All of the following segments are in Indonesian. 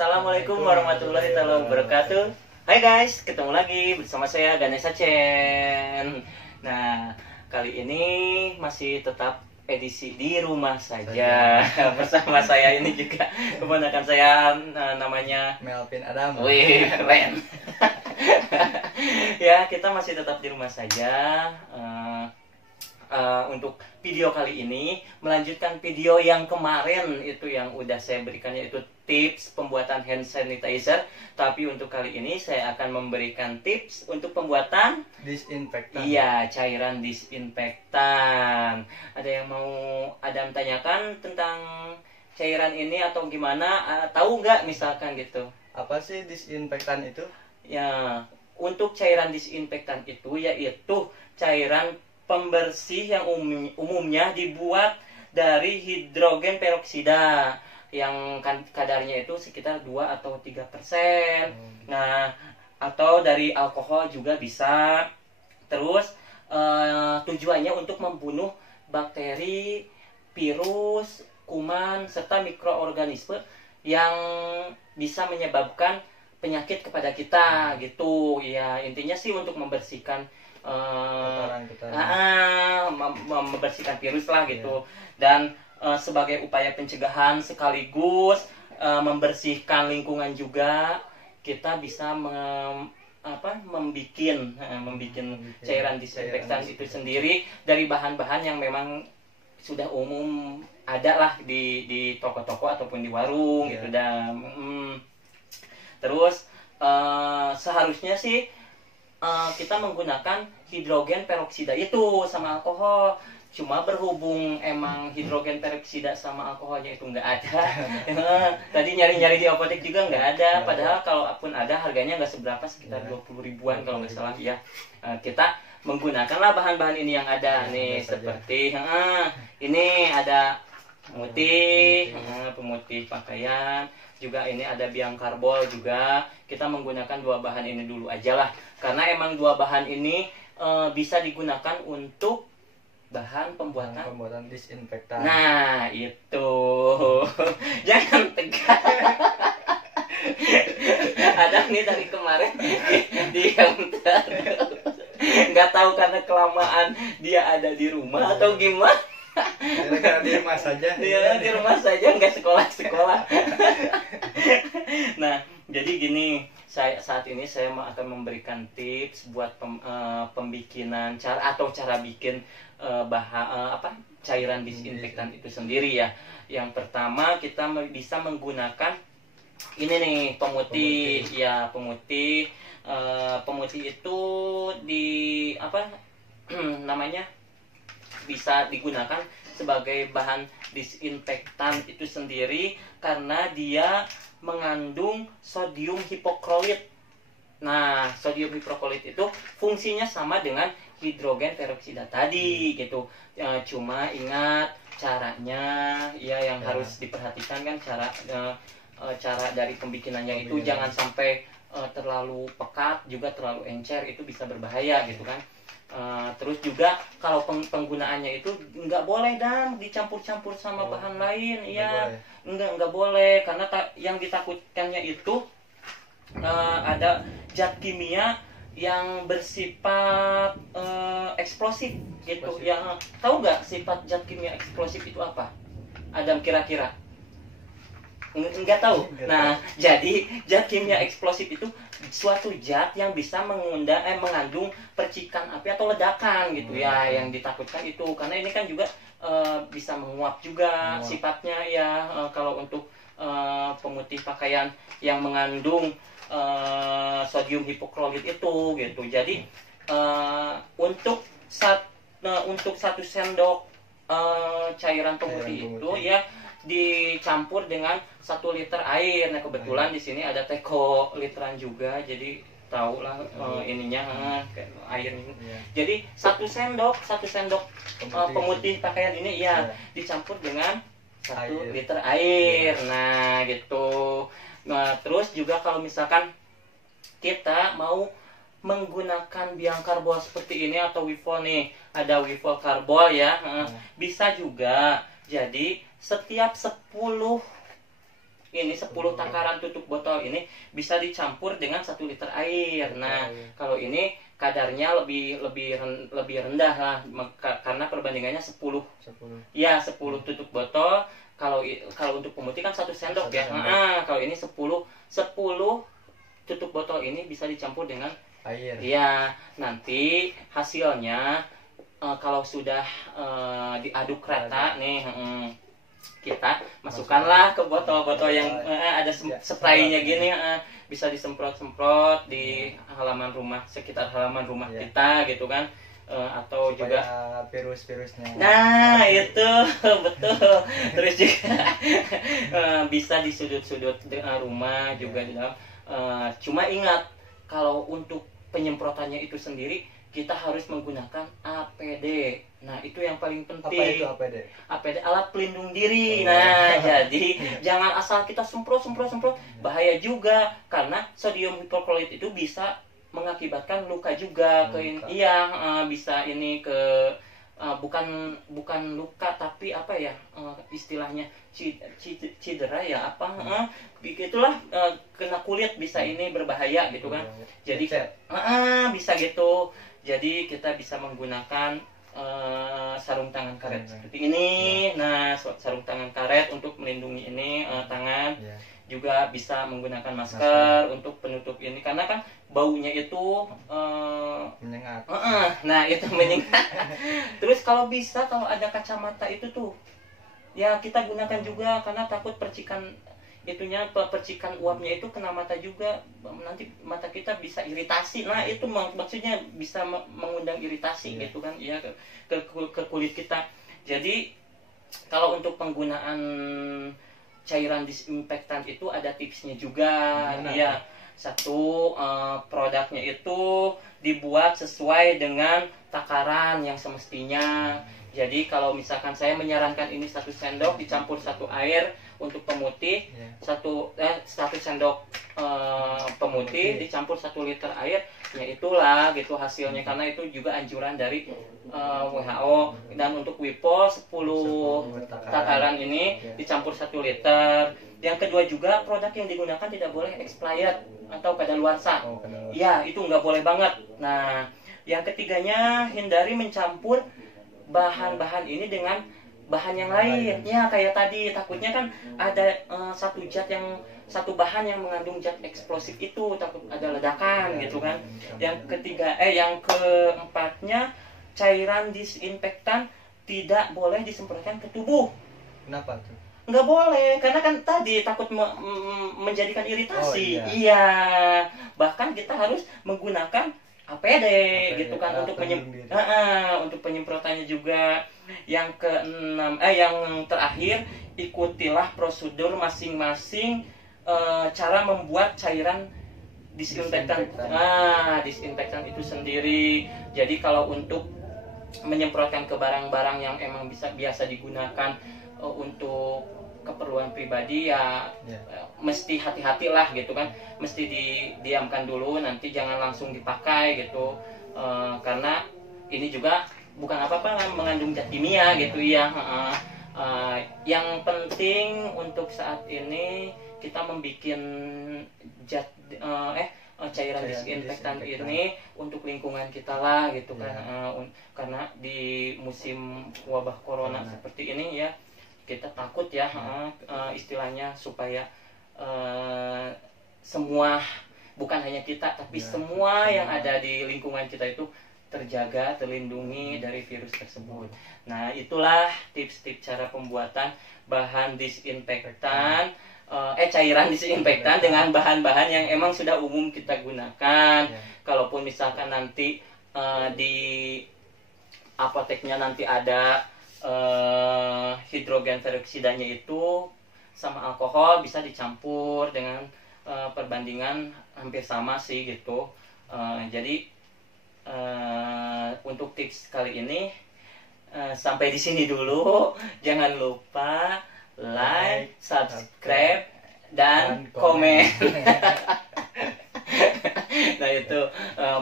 Assalamualaikum warahmatullahi wabarakatuh. Hai guys, ketemu lagi bersama saya Ganesha Chen. Nah, kali ini masih tetap edisi di rumah saja. Bersama saya ini juga keponakan saya, namanya Melvin Adam. Wih, keren. Ya, kita masih tetap di rumah saja. Untuk video kali ini melanjutkan video yang kemarin itu yang udah saya berikan, yaitu tips pembuatan hand sanitizer. Tapi untuk kali ini saya akan memberikan tips untuk pembuatan disinfektan. Iya, cairan disinfektan. Ada yang mau Adam tanyakan tentang cairan ini atau gimana? Tahu nggak misalkan gitu? Apa sih disinfektan itu? Ya, untuk cairan disinfektan itu yaitu cairan pembersih yang umumnya dibuat dari hidrogen peroksida yang kadarnya itu sekitar 2 atau 3%. Nah, atau dari alkohol juga bisa. Terus tujuannya untuk membunuh bakteri, virus, kuman serta mikroorganisme yang bisa menyebabkan penyakit kepada kita gitu. Ya, intinya sih untuk membersihkan membersihkan virus lah gitu. Dan sebagai upaya pencegahan sekaligus membersihkan lingkungan juga, kita bisa membuat cairan disinfektan itu sendiri dari bahan-bahan yang memang sudah umum ada lah di toko-toko ataupun di warung gitu. Dan terus seharusnya sih kita menggunakan hidrogen peroksida itu sama alkohol. Cuma berhubung emang hidrogen peroksida sama alkoholnya itu nggak ada. Tadi nyari-nyari di apotek juga nggak ada. Padahal kalaupun ada harganya nggak seberapa, sekitar 20 ribuan kalau nggak salah ya. Kita menggunakanlah bahan-bahan ini yang ada nih, seperti ini ada pemutih pakaian. Juga ini ada biang karbol juga. Kita menggunakan dua bahan ini dulu aja lah, karena emang dua bahan ini bisa digunakan untuk bahan pembuatan disinfektan. Nah, itu. Jangan tegang. Ada nih dari kemarin diam terus. Nggak tahu karena kelamaan dia ada di rumah atau gimana. Di rumah saja. Dia di rumah saja, nggak sekolah. Nah, jadi gini, saat ini saya akan memberikan tips buat pembikinan cara bikin cairan disinfektan itu sendiri ya. Yang pertama kita bisa menggunakan ini nih, pemutih. Ya, pemutih. Pemutih itu namanya bisa digunakan sebagai bahan disinfektan itu sendiri karena dia mengandung sodium hipoklorit. Nah, sodium hipoklorit itu fungsinya sama dengan hidrogen peroksida tadi gitu. Cuma ingat caranya ya, yang harus diperhatikan kan cara dari pembikinannya itu jangan sampai terlalu pekat, juga terlalu encer, itu bisa berbahaya gitu kan. Terus juga kalau penggunaannya itu nggak boleh dan dicampur-campur sama bahan lain. Iya, nggak boleh, karena yang ditakutkannya itu ada zat kimia yang bersifat eksplosif gitu. Yang tahu nggak sifat zat kimia eksplosif itu apa? Adam kira-kira? Nggak tahu. Nah, jadi zat kimia eksplosif itu suatu zat yang bisa mengandung percikan api atau ledakan gitu ya. Yang ditakutkan itu karena ini kan juga bisa menguap juga sifatnya ya. Kalau untuk pemutih pakaian yang mengandung sodium hipoklorit itu gitu. Jadi untuk 1 sendok cairan pemutih itu ya dicampur dengan 1 liter air. Nah, kebetulan di sini ada teko literan juga, jadi tahu lah air ini. Jadi 1 sendok pemutih pakaian ini ya dicampur dengan 1 liter air. Nah, gitu. Nah, terus juga kalau misalkan kita mau menggunakan biang karbol seperti ini atau wifol nih, ada wifol karbol ya, bisa juga. Jadi setiap 10 ini 10 takaran tutup botol ini bisa dicampur dengan 1 liter air. Nah, kalau ini kadarnya lebih rendah lah, karena perbandingannya 10. Ya, 10 tutup botol. Kalau untuk pemutih kan 1 sendok ya. Nah, kalau ini 10 tutup botol ini bisa dicampur dengan air. Ya, nanti hasilnya kalau sudah diaduk rata nih, kita masukkanlah ke botol-botol yang ada spraynya gini, bisa disemprot-semprot di halaman rumah, sekitar halaman rumah kita gitu kan, atau juga virus-virusnya. Nah, itu betul. Terus juga bisa di sudut-sudut rumah juga di dalam. Cuma ingat, kalau untuk penyemprotannya itu sendiri kita harus menggunakan APD. Nah, itu yang paling penting. Apa itu APD? APD, alat pelindung diri. Nah, jadi jangan asal kita semprot. Bahaya juga, karena sodium hipoklorit itu bisa mengakibatkan luka juga bisa ini ke bukan luka, tapi apa ya, istilahnya cedera ya apa, begitulah, kena kulit bisa ini berbahaya gitu kan. Jadi bisa gitu. Jadi kita bisa menggunakan sarung tangan karet seperti ini. Nah, sarung tangan karet untuk melindungi ini tangan. Juga bisa menggunakan masker untuk penutup ini, karena kan baunya itu menyengat. Nah, itu menyengat. Terus kalau ada kacamata itu tuh, ya kita gunakan juga, karena takut percikan uapnya itu kena mata juga, nanti mata kita bisa iritasi. Nah, itu maksudnya bisa mengundang iritasi gitu kan, ya ke kulit kita. Jadi kalau untuk penggunaan cairan disinfektan itu ada tipsnya juga. Ya, satu, produknya itu dibuat sesuai dengan takaran yang semestinya. Jadi kalau misalkan saya menyarankan ini 1 sendok dicampur 1 air untuk pemutih, 1 sendok pemutih dicampur 1 liter air, ya itulah gitu hasilnya, karena itu juga anjuran dari WHO. Dan untuk WIPO 10 takaran ini dicampur 1 liter. Yang kedua juga, produk yang digunakan tidak boleh expired atau kadaluarsa. Ya, itu nggak boleh banget. Nah, yang ketiganya, hindari mencampur bahan-bahan ini dengan bahan yang lain. Ya, kayak tadi, takutnya kan ada satu bahan yang mengandung zat eksplosif, itu takut ada ledakan gitu kan. Yang keempatnya, cairan disinfektan tidak boleh disemprotkan ke tubuh. Kenapa tuh? Nggak boleh, karena kan tadi takut menjadikan iritasi. Iya, bahkan kita harus menggunakan APD gitu kan untuk penyemprotannya juga. Yang yang terakhir, ikutilah prosedur masing-masing cara membuat cairan disinfektan. Disinfektan itu sendiri. Jadi kalau untuk menyemprotkan ke barang-barang yang emang biasa digunakan untuk keperluan pribadi, mesti hati-hati lah gitu kan, mesti didiamkan dulu, nanti jangan langsung dipakai gitu, karena ini juga bukan apa-apa, mengandung zat kimia gitu ya. Yang penting untuk saat ini kita membuat cairan disinfektan ini untuk lingkungan kita lah gitu kan, karena di musim wabah corona seperti ini ya, kita takut ya, istilahnya supaya semua, bukan hanya kita tapi semua yang ada di lingkungan kita itu terjaga, terlindungi dari virus tersebut. Nah, itulah tips-tips cara pembuatan bahan disinfektan, cairan disinfektan dengan bahan-bahan yang emang sudah umum kita gunakan. Kalaupun misalkan nanti di apoteknya nanti ada hidrogen peroksidanya itu sama alkohol, bisa dicampur dengan perbandingan hampir sama sih gitu. Jadi untuk tips kali ini sampai di sini dulu. Jangan lupa like, subscribe, dan komen. Nah, itu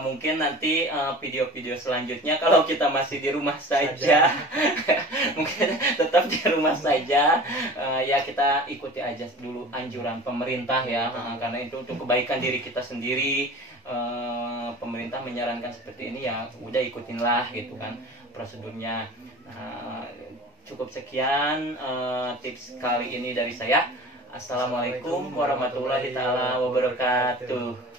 mungkin nanti video-video selanjutnya kalau kita masih di rumah saja mungkin tetap di rumah saja, ya kita ikuti aja dulu anjuran pemerintah ya, karena itu untuk kebaikan diri kita sendiri. Pemerintah menyarankan seperti ini ya udah ikutinlah gitu kan prosedurnya. Cukup sekian tips kali ini dari saya. Assalamualaikum warahmatullahi taala wabarakatuh.